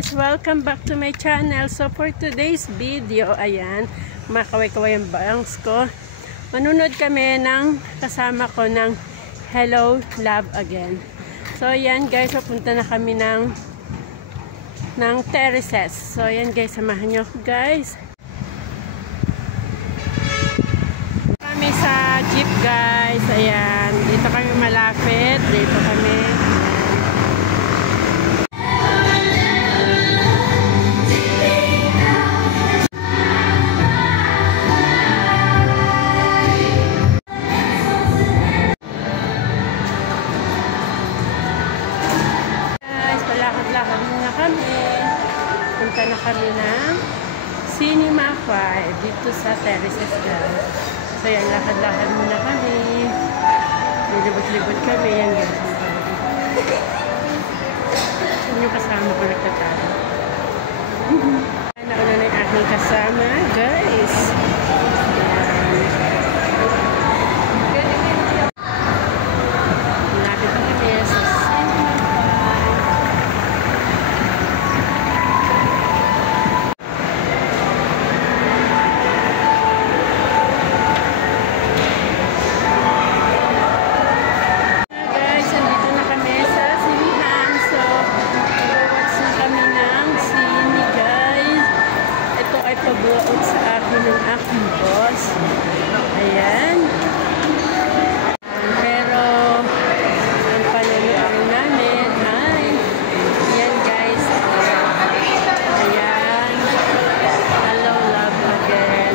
guys! Welcome back to my channel. So for today's video, ayan, makaway-kaway ang bangs ko. Manunod kami ng kasama ko ng Hello, Love Again. So ayan guys, papunta na kami ng terraces. So ayan guys, samahan nyo guys. Kami sa jeep guys. Ayan, dito kami malapit. Dito kami. Punta na kami ng Cinema 5 dito sa terraces guys. So yan, lakad-lakad muna kami. Lilibot-libot kami. Yan guys. Yan yung kasama ko nagtatalo. Nauna na yung aking kasama guys. Lapit na kami sa pag-road sa akin ng aking boss. Ayan. Pero ang panonood namin ay ayan guys. Ayan. Hello, Love Again.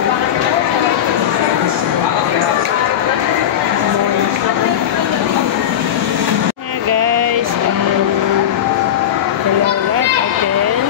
Ayan guys. Hello, Love Again.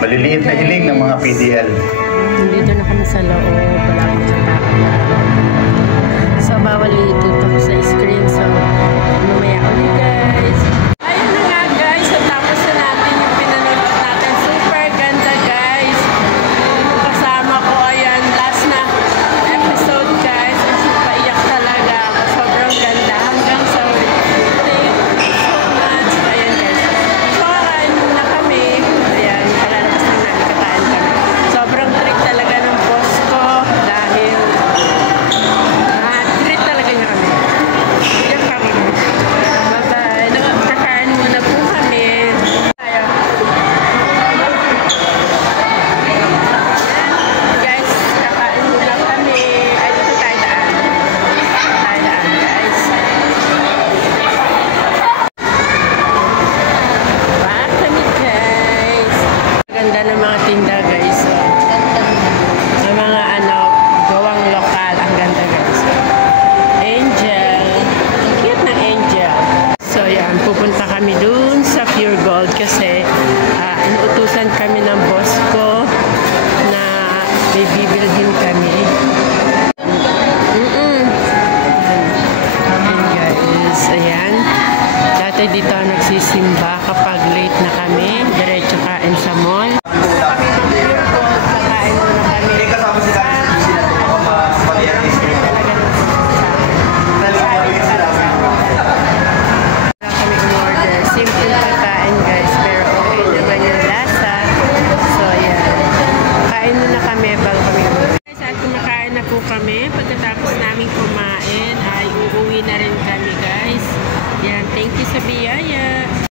Maliliit na hiling ng mga PDL. Dito na kami sa loob. Wala akong sa so, bawal itutok sa screen. So, mamaya ulit guys. Ayun na nga guys. So, tapos na natin yung pinanood natin. Super ganda guys. Yung kasama ko. Ayan, last na episode guys. Paiyak talaga ako. Sobrang ganda. Hanggang sa thank you so much. Ayan guys. So, kain muna kami. Ayan, palalabas na namin kakain kami. Sobrang trick talaga ng boss ko dahil treat talaga niya kami. Yan kami. Bye-bye. Kakain muna po kami. Tayo. Guys, kakain muna kami. Ay, dito tayo daan. Tayo daan, guys. Back kami, guys. Ganda ng mga tinda, guys. Ang mga gawang lokal. Ang ganda, guys. Angel. Ang cute ng Angel. So, yan. Pupunta kami dun sa Pure Gold kasi inuutusan kami ng boss ko na may bibilhin kami. Ayan, guys. Ayan. Dati dito nagsisimba kapag late na kami. Diretso kain sa mall. Kami ng Pure Gold. Kakain muna kami. Kami umorder. Simple pagkain guys. Pero kami. Pagkatapos namin kumain ay uuwi na rin kami guys. Yan, thank you sa biyaya.